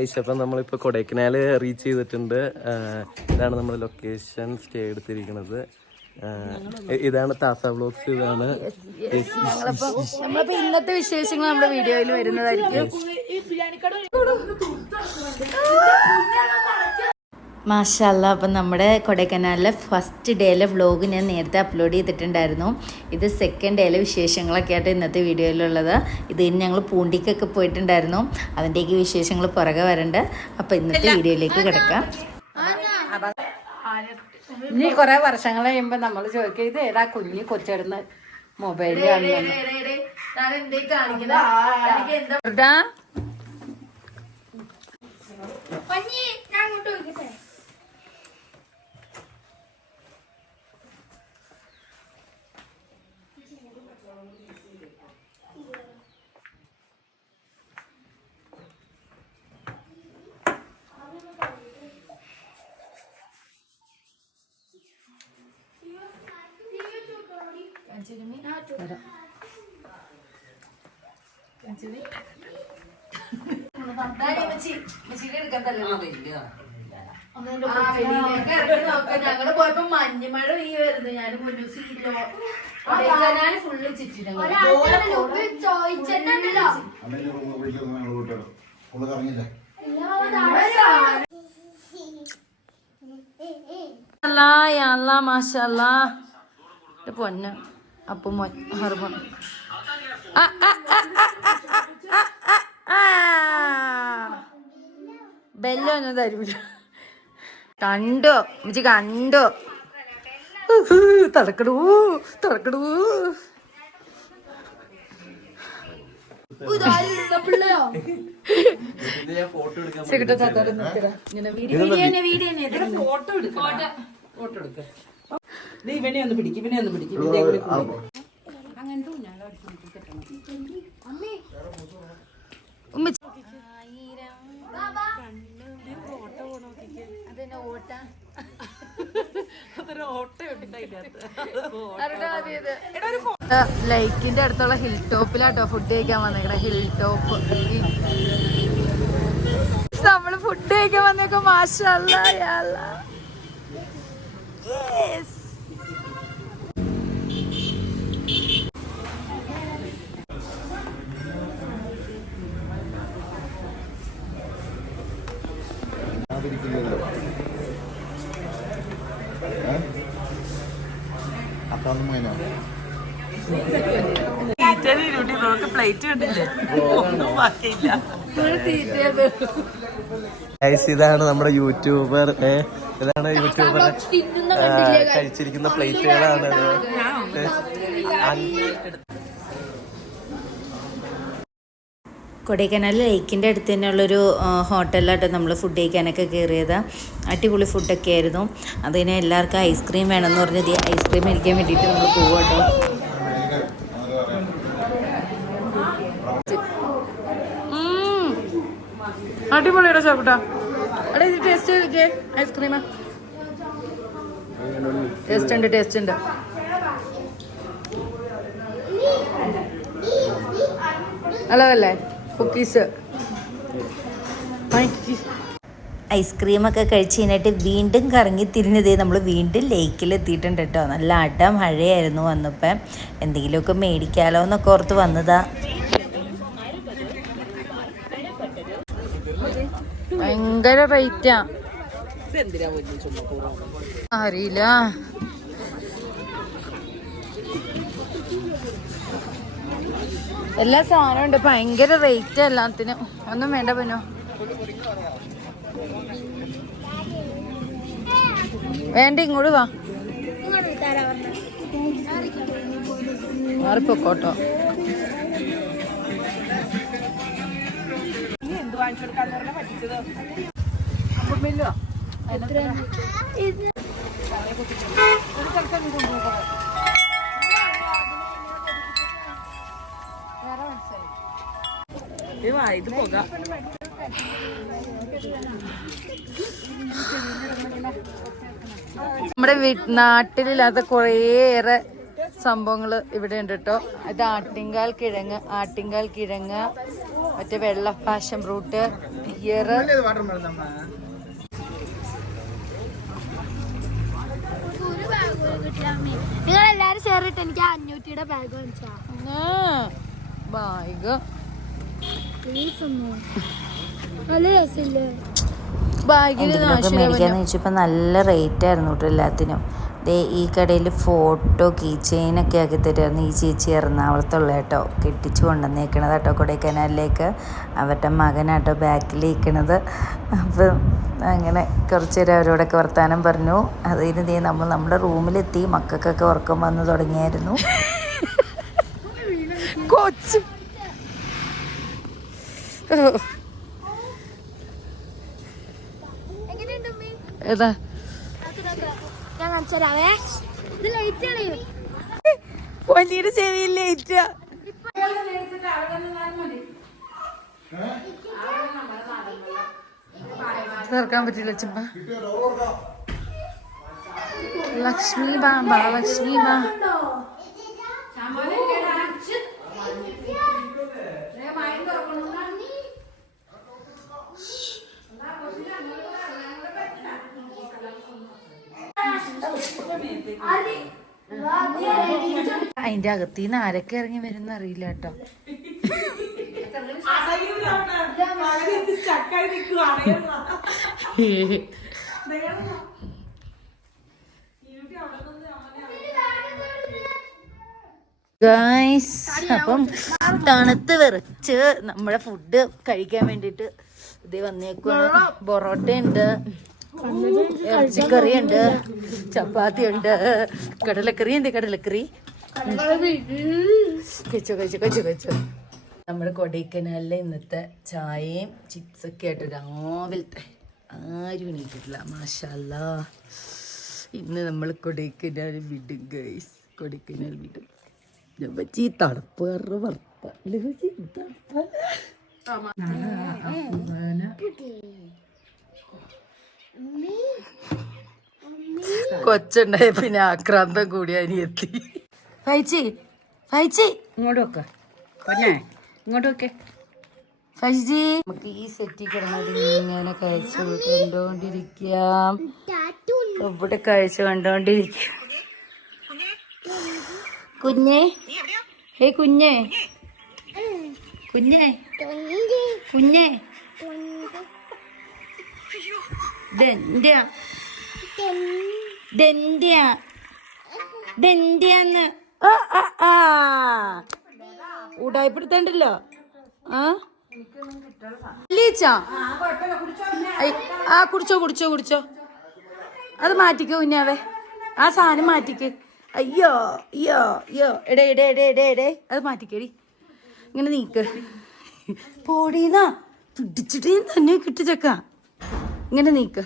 Guys, അപ്പം നമ്മളിപ്പോൾ Kodaikanal reach ചെയ്തിട്ടുണ്ട്. ഇതാണ് നമ്മുടെ ലൊക്കേഷൻ, സ്റ്റേ എടുത്തിരിക്കുന്നത്. ഇതാണ് താത്ത വ്ലോഗ്സ്. ഇതാണ് നമ്മളിപ്പോ ഇന്നത്തെ വിശേഷങ്ങൾ നമ്മുടെ വീഡിയോയിൽ വരുന്നതായിരിക്കും. മാഷാഅല്ലാ. അപ്പം നമ്മുടെ കൊടൈക്കനാലിലെ ഫസ്റ്റ് ഡേയിലെ വ്ലോഗ് ഞാൻ നേരത്തെ അപ്ലോഡ് ചെയ്തിട്ടുണ്ടായിരുന്നു. ഇത് സെക്കൻഡ് ഡേയിലെ വിശേഷങ്ങളൊക്കെ ആയിട്ട് ഇന്നത്തെ വീഡിയോയിലുള്ളത്. ഇത് ഞങ്ങൾ പൂണ്ടിക്കൊക്കെ പോയിട്ടുണ്ടായിരുന്നു. അതിൻ്റെയൊക്കെ വിശേഷങ്ങൾ പുറകെ വരണ്ട്. അപ്പം ഇന്നത്തെ വീഡിയോയിലേക്ക് കിടക്കാം. ഇനി കുറെ വർഷങ്ങൾ കഴിയുമ്പോൾ നമ്മൾ ചോദിക്കുക, ഇത് ഏതാ കുഞ്ഞി കൊച്ചിടുന്ന മൊബൈലിൽ ഞങ്ങള് പോയപ്പോ മഞ്ഞുമഴ ഈ വരുന്നു. ഞാൻ ഫുള്ള് ചുറ്റിനും മാഷല്ലാ. പൊന്ന് അപ്പം ഹർബൺ ബെല്ലൊന്നും തരൂല. കണ്ടോ ഉമ്മച്ചി, കണ്ടോ? തടക്കടൂ തടക്കടൂ. ഇവനെ ഒന്ന് പിടിക്കും. ലൈക്കിന്റെ അടുത്തുള്ള ഹിൽ ടോപ്പിലാട്ടോ ഫുഡ് കഴിക്കാൻ വന്നേക്കണേ. ഹിൽ ടോപ്പ് നമ്മള് ഫുഡ് കഴിക്കാൻ വന്നേക്കോ. മാഷാഅല്ലാ യാ അല്ലാ. പ്ലേറ്റ് കണ്ടില്ലേ? ഒന്നും ബാക്കിയില്ല. ഇതാണ് നമ്മുടെ യൂട്യൂബർ. ഇതാണ് യൂട്യൂബർ കഴിച്ചിരിക്കുന്ന പ്ലേറ്റുകളാണ്. കൊടൈക്കനാൽ ലേക്കിൻ്റെ അടുത്ത് തന്നെയുള്ളൊരു ഹോട്ടലിലാട്ടോ നമ്മൾ ഫുഡ് കഴിക്കാനൊക്കെ കയറിയത്. അടിപൊളി ഫുഡൊക്കെ ആയിരുന്നു. അതിന് എല്ലാവർക്കും ഐസ്ക്രീം വേണമെന്ന് പറഞ്ഞത് ഐസ്ക്രീം മേടിക്കാൻ വേണ്ടിയിട്ട് നമ്മൾ പോവാട്ടോ. അടിപൊളിയുടെ ചോട്ടാ. അവിടെ ഇത് ടേസ്റ്റ് ചെയ്തേ ഐസ്ക്രീം. ടേസ്റ്റ് ഉണ്ട്. അല്ലതല്ലേ കുക്കീസ്. ഐസ്ക്രീമൊക്കെ കഴിച്ച് കഴിഞ്ഞിട്ട് വീണ്ടും കറങ്ങി തിരിഞ്ഞതേ നമ്മൾ വീണ്ടും ലേക്കിലെത്തിയിട്ടുണ്ട് കേട്ടോ. നല്ല മഴയായിരുന്നു വന്നപ്പോൾ. എന്തെങ്കിലുമൊക്കെ മേടിക്കാലോ എന്നൊക്കെ ഓർത്ത് വന്നതാ. ഭയങ്കര റേറ്റാ. അറിയില്ല. എല്ലാ സാധനവും ഉണ്ട്. ഭയങ്കര റേറ്റ് എല്ലാത്തിനും. ഒന്നും വേണ്ട പനോ. വേണ്ട, ഇങ്ങോട്ട് വാ. മാറിപ്പോക്കോട്ടോ. ഇത് പോകാം. നമ്മുടെ നാട്ടിലില്ലാത്ത കുറേയേറെ സംഭവങ്ങൾ ഇവിടെ ഉണ്ട് കേട്ടോ. ഇത് ആട്ടിങ്കാൽ കിഴങ്ങ്, മറ്റേ വെള്ള പാഷൻ ഫ്രൂട്ട്, നിങ്ങൾ എല്ലാരും ഷെയർ ഇട്ട് എനിക്ക് 500 ബാഗ് വാങ്ങിച്ചാ ബാഗ് പ്ലീസ് ഒന്ന് നല്ല രസമില്ലേ എന്തെങ്കിലുമൊക്കെ മേടിക്കാന്ന് വെച്ചപ്പോൾ നല്ല റേറ്റ് ആയിരുന്നു കേട്ടോ എല്ലാത്തിനും. ദേ ഈ കടയിൽ ഫോട്ടോ കീ ചെയിനൊക്കെ ആക്കി തരുമായിരുന്നു. ഈ ചേച്ചി എറണാകുളത്തുള്ള കേട്ടോ, കെട്ടിച്ചു കൊണ്ടുവന്നേക്കണത് കേട്ടോ കൊടൈക്കനാലിലേക്ക്. അവരുടെ മകനാട്ടോ ബാക്കിലിരിക്കണത്. അപ്പം അങ്ങനെ കുറച്ച് നേരം അവരോടൊക്കെ വർത്താനം പറഞ്ഞു. അതിന് ദേ നമ്മൾ നമ്മുടെ റൂമിലെത്തി. മക്കൾക്കൊക്കെ ഉറക്കം വന്ന് തുടങ്ങിയായിരുന്നു. കൊച്ച് ഏതാ ഞാൻ കാണിച്ചരാവേ. ഇത് ലൈറ്റ് ആണ്. പൊന്നിയുടെ ചെവിയിൽ ലൈറ്റ് തീർക്കാൻ പറ്റില്ല ചുമ്പ. ലക്ഷ്മി ബാബ ലക്ഷ്മി ബാ അതിന്റെ അകത്തിന്ന് ആരൊക്കെ ഇറങ്ങി വരുന്ന അറിയില്ല കേട്ടോ. ഗൈസ് അപ്പം തണുത്ത് വിറച്ച് നമ്മുടെ ഫുഡ് കഴിക്കാൻ വേണ്ടിട്ട് ഇത് വന്നേക്കാണ്. പൊറോട്ട ഉണ്ട്, ഇറച്ചിക്കറി ഉണ്ട്, ചപ്പാത്തി ഉണ്ട്, കടലക്കറി ഉണ്ട്. കടലക്കറി കഴിച്ചോ കഴിച്ചോ കഴിച്ചോ കഴിച്ചോ. നമ്മുടെ കൊടൈക്കനാലിലെ ഇന്നത്തെ ചായയും ചിപ്സൊക്കെ ആയിട്ട് രാവിലത്തെ ആരും എണീറ്റിട്ടില്ല. മാഷാല്ലാ, ഇന്ന് നമ്മൾ കൊടൈക്കനാൽ വിടും ഗൈസ്. കൊടൈക്കനാൽ വിടും. ഈ തണുപ്പ് കൊച്ചുണ്ടായ പിന്നെ ആക്രാന്തം കൂടി അനിയെത്തി. ഫൈച്ചി ഫൈച്ചി ഇങ്ങോട്ട് വെക്ക കൊഞ്ഞേ, ഇങ്ങോട്ട് വെക്കേ. ഫൈജി നമുക്ക് ഈ സെറ്റിൽ കിടന്നത് ഇങ്ങനെ കഴിച്ച് കണ്ടോണ്ടിരിക്കാം. ഇവിടെ കഴിച്ച് കണ്ടോണ്ടിരിക്കാം. കുഞ്ഞേ, ഹേ കുഞ്ഞേ, കുഞ്ഞേ കുഞ്ഞേ, ദന്ത്യാന്ന് ഉടായിപ്പെടുത്തണ്ടല്ലോ. കുടിച്ചോ കുടിച്ചോ കുടിച്ചോ. അത് മാറ്റിക്കോ കുഞ്ഞാവേ, ആ സാധനം മാറ്റിക്ക്. അയ്യോ അയ്യോ അയ്യോ, എടേ എടേ എടേ എടേ എടേ, അത് മാറ്റിക്കടി. ഇങ്ങനെ നീക്ക്. പോടീന്നാ പിടിച്ചിട്ട് തന്നെ കിട്ടിച്ചക്ക. ഇങ്ങനെ നീക്ക്.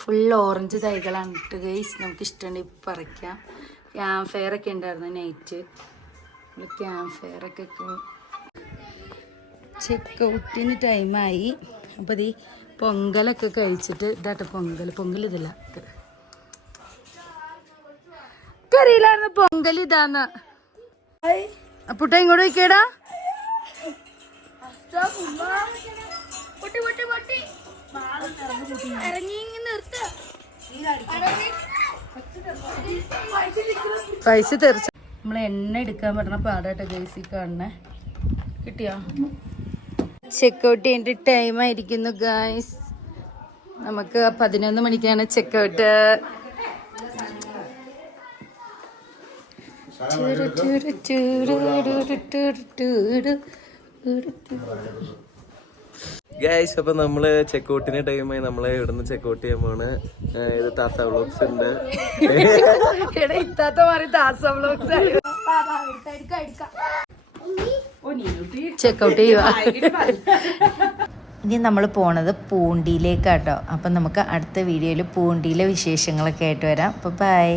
ഫുൾ ഓറഞ്ച് തൈകളാണ് ഇട്ട് ഗൈസ്. നമുക്ക് ഇഷ്ടമുണ്ടെങ്കിൽ പറിക്കാം. ക്യാമ്പ് ഫയർ ഒക്കെ ഉണ്ടായിരുന്നു നൈറ്റ്. ക്യാമ്പ് ഫയർ ഒക്കെ ചെക്കൗട്ടിന് ടൈമായി. അപ്പോൾ ഈ പൊങ്കലൊക്കെ കഴിച്ചിട്ട് ഇതാട്ടെ പൊങ്കൽ ഇതില്ല കറിയിലായിരുന്നു. പൊങ്കൽ ഇതാന്ന്. അപ്പുട്ട ഇങ്ങോട്ട് വയ്ക്കേടാ. പൈസ തെറിച്ച നമ്മൾ എണ്ണ എടുക്കാൻ പറ്റണ പാടാട്ടെ ഗൈസി കാണണേ. കിട്ടിയോ? ചെക്കൗട്ട് ചെയ്യേണ്ട ടൈം ആയിരിക്കുന്നു ഗൈസ്. നമുക്ക് 11 മണിക്കാണ് ചെക്കൗട്ട്. ഗൈസ് അപ്പൊ നമ്മള് ചെക്കൗട്ടിന് ടൈമായി. നമ്മളെ ഇവിടുന്ന് ചെക്കൗട്ട് ചെയ്യാൻ പോണ്. ഇത് താസ വ്ളോഗ്സ് ഉണ്ട്. ചെക്കൗട്ട് ചെയ്യുക. ഇനി നമ്മൾ പോണത് പൂണ്ടിയിലേക്കാട്ടോ. അപ്പം നമുക്ക് അടുത്ത വീഡിയോയിൽ പൂണ്ടിയിലെ വിശേഷങ്ങളൊക്കെ ആയിട്ട് വരാം. അപ്പോൾ ബൈ.